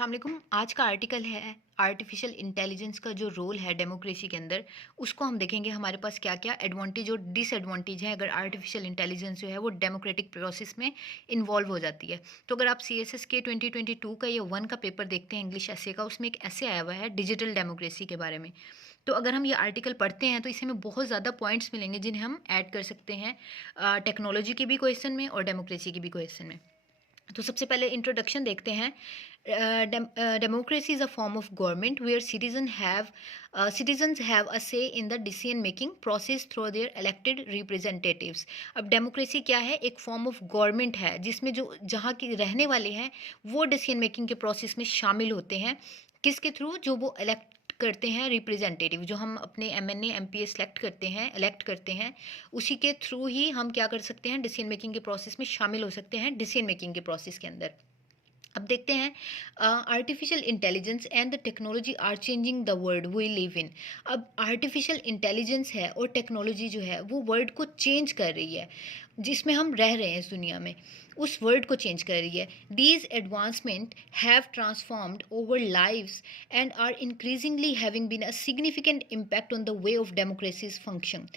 अस्सलामुअलैकुम। आज का आर्टिकल है आर्टिफिशियल इंटेलिजेंस का जो रोल है डेमोक्रेसी के अंदर, उसको हम देखेंगे हमारे पास क्या-क्या एडवांटेज और डिसएडवांटेज है अगर आर्टिफिशियल इंटेलिजेंस जो है वो डेमोक्रेटिक प्रोसेस में इन्वॉल्व हो जाती है। तो अगर आप सीएसएस के 2022 का ये 1 का पेपर देखते हैं इंग्लिश एसे का, उसमें एक एसे आया हुआ है डिजिटल डेमोक्रेसी के बारे में। तो अगर हम ये आर्टिकल पढ़ते हैं तो इससे हमें बहुत ज़्यादा पॉइंट्स मिलेंगे जिन्हें हम ऐड कर सकते हैं टेक्नोलॉजी के भी क्वेश्चन में और डेमोक्रेसी के भी क्वेश्चन में। तो सबसे पहले इंट्रोडक्शन देखते हैं। Democracy is a form of government where citizens have a say in the decision making process through their elected representatives. अब डेमोक्रेसी क्या है? एक फॉर्म ऑफ गवर्नमेंट है जिसमें जो जहाँ के रहने वाले हैं वो डिसीजन मेकिंग के प्रोसेस में शामिल होते हैं। किसके थ्रू? जो वो इलेक्ट करते हैं रिप्रेजेंटेटिव, जो हम अपने एमएनए एमपीए सेलेक्ट करते हैं, इलेक्ट करते हैं, उसी के थ्रू ही हम क्या कर सकते हैं, डिसीजन मेकिंग के प्रोसेस में शामिल हो सकते हैं, डिसीजन मेकिंग के प्रोसेस के अंदर। अब देखते हैं artificial intelligence and the technology are changing the world we live in. अब आर्टिफिशियल इंटेलिजेंस है और टेक्नोलॉजी जो है वो वर्ल्ड को चेंज कर रही है, जिसमें हम रह रहे हैं इस दुनिया में, उस वर्ल्ड को चेंज कर रही है। These advancement have transformed over lives and are increasingly having been a significant impact on the way of democracies function.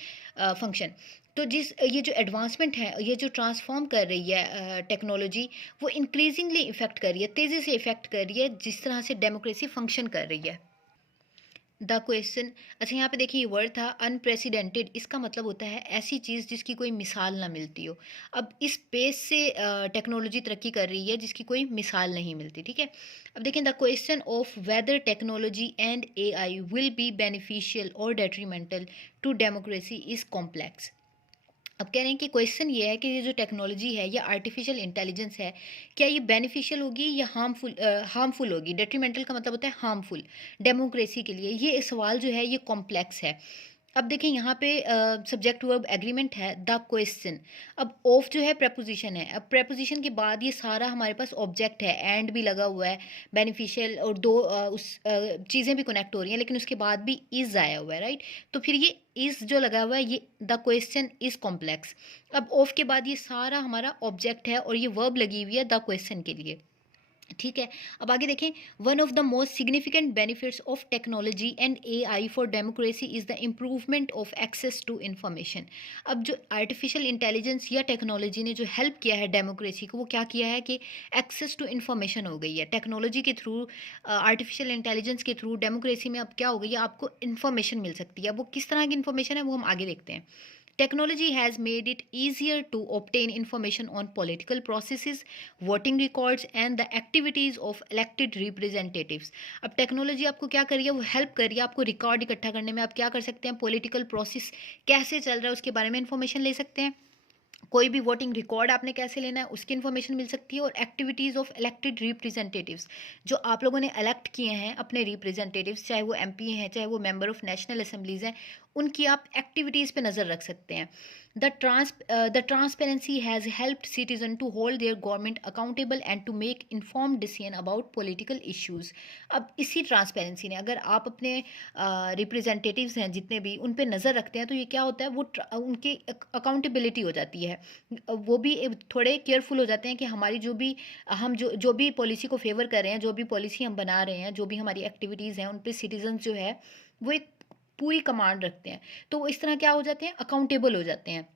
तो जिस ये जो एडवांसमेंट है, ये जो ट्रांसफॉर्म कर रही है टेक्नोलॉजी, वो इंक्रीजिंगली इफ़ेक्ट कर रही है, तेज़ी से इफ़ेक्ट कर रही है जिस तरह से डेमोक्रेसी फंक्शन कर रही है। द क्वेश्चन, अच्छा यहाँ पे देखिए ये वर्ड था अनप्रेसिडेंटेड, इसका मतलब होता है ऐसी चीज़ जिसकी कोई मिसाल ना मिलती हो। अब इस पेस से टेक्नोलॉजी तरक्की कर रही है जिसकी कोई मिसाल नहीं मिलती, ठीक है। अब देखें the question of whether technology and AI will be beneficial और detrimental to democracy is complex. अब कह रहे हैं कि क्वेश्चन ये है कि ये जो टेक्नोलॉजी है या आर्टिफिशियल इंटेलिजेंस है, क्या ये बेनिफिशियल होगी या हार्मफुल होगी? डेट्रीमेंटल का मतलब होता है हार्मफुल डेमोक्रेसी के लिए। ये सवाल जो है ये कॉम्प्लेक्स है। अब देखिए यहाँ पे सब्जेक्ट वर्ब एग्रीमेंट है द क्वेश्चन। अब ऑफ जो है प्रेपोजिशन है, अब प्रेपोजिशन के बाद ये सारा हमारे पास ऑब्जेक्ट है, एंड भी लगा हुआ है, बेनिफिशियल, और दो चीज़ें भी कनेक्ट हो रही हैं, लेकिन उसके बाद भी इज़ आया हुआ है, राइट। तो फिर ये इज़ जो लगा हुआ है, ये द क्वेश्चन इज़ कॉम्प्लेक्स। अब ऑफ के बाद ये सारा हमारा ऑब्जेक्ट है और ये वर्ब लगी हुई है द क्वेश्चन के लिए, ठीक है। अब आगे देखें, one of the most significant benefits of technology and AI for democracy is the improvement of access to information. अब जो आर्टिफिशियल इंटेलिजेंस या टेक्नोलॉजी ने जो हेल्प किया है डेमोक्रेसी को, वो क्या किया है कि एक्सेस टू इन्फॉर्मेशन हो गई है टेक्नोलॉजी के थ्रू। आर्टिफिशियल इंटेलिजेंस के थ्रू डेमोक्रेसी में अब क्या हो गई है, आपको इन्फॉर्मेशन मिल सकती है। वो किस तरह की इन्फॉर्मेशन है वो हम आगे देखते हैं। Technology has made it easier to obtain information on political processes, voting records and the activities of elected representatives. अब टेक्नोलॉजी आपको क्या कर रही है, वो हेल्प कर रही है आपको रिकॉर्ड इकट्ठा करने में। आप क्या कर सकते हैं, पॉलिटिकल प्रोसेस कैसे चल रहा है उसके बारे में इंफॉर्मेशन ले सकते हैं। कोई भी वोटिंग रिकॉर्ड आपने कैसे लेना है उसकी इन्फॉर्मेशन मिल सकती है। और एक्टिविटीज़ ऑफ इलेक्टेड रिप्रेजेंटेटिव्स, जो आप लोगों ने इलेक्ट किए हैं अपने रिप्रेजेंटेटिव्स, चाहे वो एमपी हैं चाहे वो मेंबर ऑफ नेशनल असेंबलीज हैं, उनकी आप एक्टिविटीज़ पे नज़र रख सकते हैं। The transparency has helped citizen to hold their government accountable and to make informed decision about political issues. अब इसी ट्रांसपेरेंसी ने, अगर आप अपने रिप्रेजेंटेटिव्स हैं जितने भी, उन पे नज़र रखते हैं, तो ये क्या होता है, वो उनकी अकाउंटेबिलिटी हो जाती है। वो भी थोड़े केयरफुल हो जाते हैं कि हमारी जो भी, हम जो भी पॉलिसी को फेवर कर रहे हैं, जो भी पॉलिसी हम बना रहे हैं, जो भी हमारी एक्टिविटीज़ हैं, उन पे सिटीजन जो है वो एक पूरी कमांड रखते हैं। तो वो इस तरह क्या हो जाते हैं, अकाउंटेबल हो जाते हैं।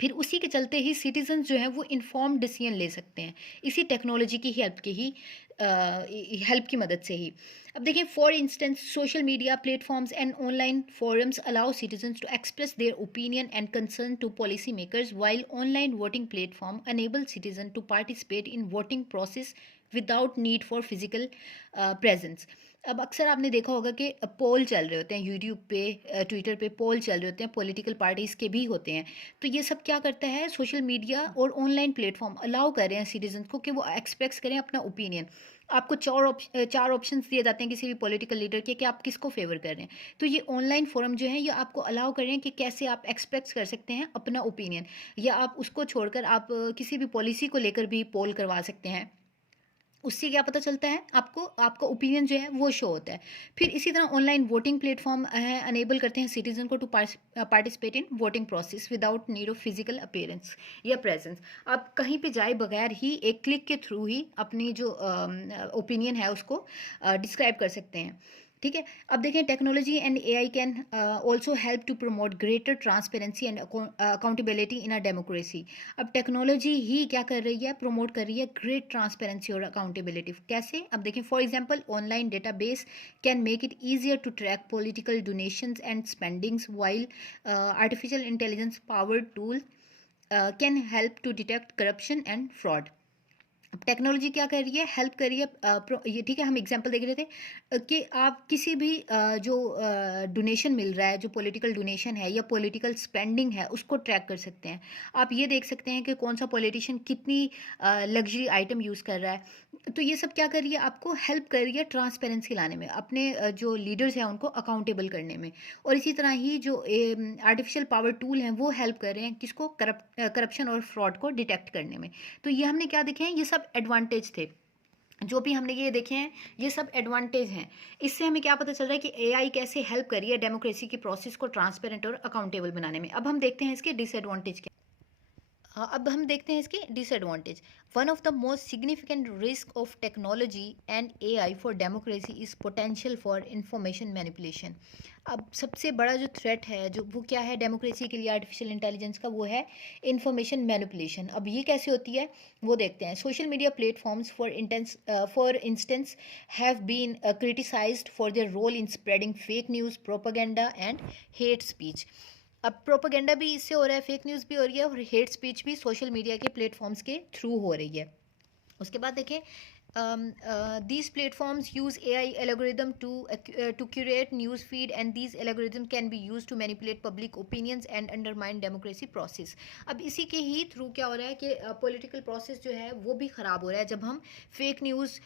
फिर उसी के चलते ही सिटीजन जो हैं वो इन्फॉर्म्ड डिसीजन ले सकते हैं, इसी टेक्नोलॉजी की हेल्प की मदद से ही। अब देखिए, for instance social media platforms and online forums allow citizens to express their opinion and concern to policy makers, while online voting platform enable citizen to participate in voting process without need for physical presence. अब अक्सर आपने देखा होगा कि पोल चल रहे होते हैं यूट्यूब पे, ट्विटर पे पोल चल रहे होते हैं, पॉलिटिकल पार्टीज़ के भी होते हैं। तो ये सब क्या करता है, सोशल मीडिया और ऑनलाइन प्लेटफॉर्म अलाउ कर रहे हैं सिटीजन को कि वो एक्सप्रेस करें अपना ओपिनियन। आपको चार ऑप्शंस दिए जाते हैं किसी भी पॉलिटिकल लीडर के कि आप किसको फेवर कर रहे हैं। तो ये ऑनलाइन फोरम जो है ये आपको अलाउ कर रहे हैं कि कैसे आप एक्सप्रेस कर सकते हैं अपना ओपिनियन, या आप उसको छोड़कर आप किसी भी पॉलिसी को लेकर भी पोल करवा सकते हैं। उससे क्या पता चलता है आपको, आपका ओपिनियन जो है वो शो होता है। फिर इसी तरह ऑनलाइन वोटिंग प्लेटफॉर्म है, अनेबल करते हैं सिटीजन को to participate in voting process without need of physical appearance या प्रेजेंस। आप कहीं पे जाए बगैर ही एक क्लिक के थ्रू ही अपनी जो ओपिनियन है उसको डिस्क्राइब कर सकते हैं। ठीक है। अब देखें, technology and AI can also help to promote greater transparency and accountability in a democracy. अब टेक्नोलॉजी ही क्या कर रही है, प्रमोट कर रही है ग्रेट ट्रांसपेरेंसी और अकाउंटेबिलिटी। कैसे? अब देखें, for example online database can make it easier to track political donations and spendings, while artificial intelligence powered tool can help to detect corruption and fraud. अब टेक्नोलॉजी क्या कर रही है, हेल्प कर रही है। ये ठीक है, हम एग्जांपल देख रहे थे कि आप किसी भी जो डोनेशन मिल रहा है, जो पॉलिटिकल डोनेशन है या पॉलिटिकल स्पेंडिंग है, उसको ट्रैक कर सकते हैं। आप ये देख सकते हैं कि कौन सा पॉलिटिशियन कितनी लग्जरी आइटम यूज़ कर रहा है। तो ये सब क्या कर रही है, आपको हेल्प कर रही है ट्रांसपेरेंसी लाने में, अपने जो लीडर्स हैं उनको अकाउंटेबल करने में। और इसी तरह ही जो आर्टिफिशियल पावर टूल हैं वो हेल्प कर रहे हैं किसको, करप्शन और फ्रॉड को डिटेक्ट करने में। तो ये हमने क्या देखे हैं, ये सब एडवांटेज थे। जो भी हमने ये देखे हैं ये सब एडवांटेज हैं। इससे हमें क्या पता चल रहा है कि एआई कैसे हेल्प करी है डेमोक्रेसी की प्रोसेस को ट्रांसपेरेंट और अकाउंटेबल बनाने में। अब हम देखते हैं इसके डिसएडवांटेज क्या। हाँ, अब हम देखते हैं इसके disadvantage. One of the most significant risk of technology and AI for democracy is potential for information manipulation. अब सबसे बड़ा जो थ्रेट है, जो वो क्या है डेमोक्रेसी के लिए आर्टिफिशियल इंटेलिजेंस का, वो है इंफॉर्मेशन मैनिपुलेशन। अब ये कैसे होती है वो देखते हैं। Social media platforms for instance have been criticized for their role in spreading fake news, propaganda and hate speech. अब प्रोपेगेंडा भी इससे हो रहा है, फेक न्यूज़ भी हो रही है और हेट स्पीच भी सोशल मीडिया के प्लेटफॉर्म्स के थ्रू हो रही है। उसके बाद देखें, these platforms use AI algorithm to curate news feed, and these algorithms can be used to manipulate public opinions and undermine democracy process. अब इसी के ही थ्रू क्या हो रहा है कि पॉलिटिकल प्रोसेस जो है वो भी ख़राब हो रहा है। जब हम फेक न्यूज़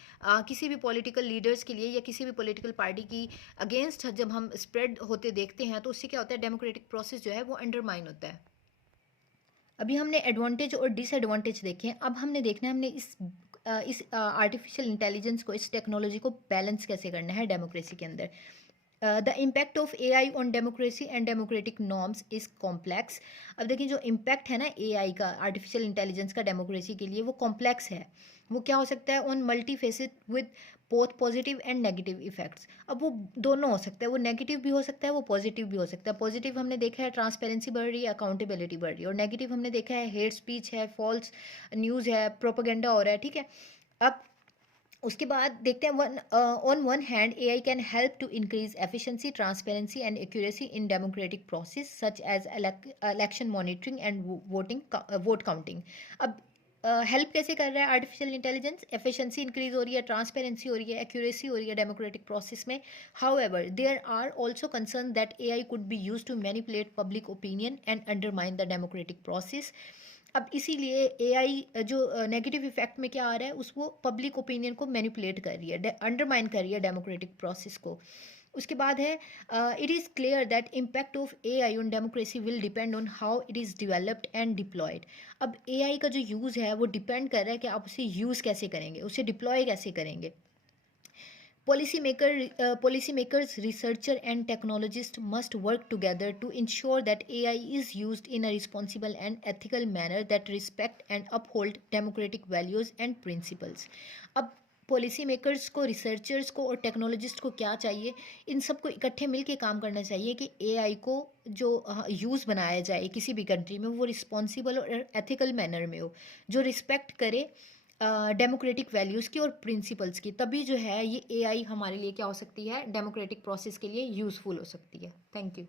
किसी भी पॉलिटिकल लीडर्स के लिए या किसी भी पॉलिटिकल पार्टी की अगेंस्ट जब हम स्प्रेड होते देखते हैं, तो उससे क्या होता है, डेमोक्रेटिक प्रोसेस जो है वो अंडरमाइन होता है। अभी हमने एडवांटेज और डिसएडवांटेज देखे हैं। अब हमने देखना है हमने इस आर्टिफिशियल इंटेलिजेंस को, इस टेक्नोलॉजी को बैलेंस कैसे करना है डेमोक्रेसी के अंदर। The impact of AI on democracy and democratic norms is complex. अब देखिए, जो इम्पैक्ट है ना एआई का, आर्टिफिशियल इंटेलिजेंस का डेमोक्रेसी के लिए, वो कॉम्प्लेक्स है। वो क्या हो सकता है, on multi facet with both positive and negative effects. अब वो दोनों हो सकता है, वो नेगेटिव भी हो सकता है, वो पॉजिटिव भी हो सकता है। पॉजिटिव हमने देखा है ट्रांसपेरेंसी बढ़ रही है, अकाउंटेबिलिटी बढ़ रही है, और नेगेटिव हमने देखा है हेट स्पीच है, फॉल्स न्यूज़ है, प्रोपेगेंडा हो रहा है। ठीक है। अब उसके बाद देखते हैं, on one hand AI can help to increase efficiency, transparency and accuracy in democratic process such as election monitoring and vote counting. अब हेल्प कैसे कर रहा है आर्टिफिशियल इंटेलिजेंस, एफिशिएंसी इंक्रीज हो रही है, ट्रांसपेरेंसी हो रही है, एक्यूरेसी हो रही है डेमोक्रेटिक प्रोसेस में। However there are also concern that AI could be use to manipulate public opinion and undermine the democratic process. अब इसीलिए एआई जो नेगेटिव इफेक्ट में क्या आ रहा है, उस वो पब्लिक ओपिनियन को मैनिपुलेट कर रही है, अंडरमाइन कर रही है डेमोक्रेटिक प्रोसेस को। उसके बाद है, it is clear that impact of AI on democracy will depend on how it is developed and deployed. अब एआई का जो यूज़ है वो डिपेंड कर रहा है कि आप उसे यूज़ कैसे करेंगे, उसे डिप्लॉय कैसे करेंगे। Policymakers, researchers, and technologists must work together to ensure that AI is used in a responsible and ethical manner that respect and uphold democratic values and principles. अब पॉलिसी मेकर्स को, researchers को और technologist को क्या चाहिए, इन सबको इकट्ठे मिलके काम करना चाहिए कि एआई को जो यूज़ बनाया जाए किसी भी कंट्री में, वो रिस्पॉन्सिबल और एथिकल मैनर में हो, जो रिस्पेक्ट करे डेमोक्रेटिक वैल्यूज़ की और प्रिंसिपल्स की। तभी जो है ये एआई हमारे लिए क्या हो सकती है, डेमोक्रेटिक प्रोसेस के लिए यूज़फुल हो सकती है। Thank you.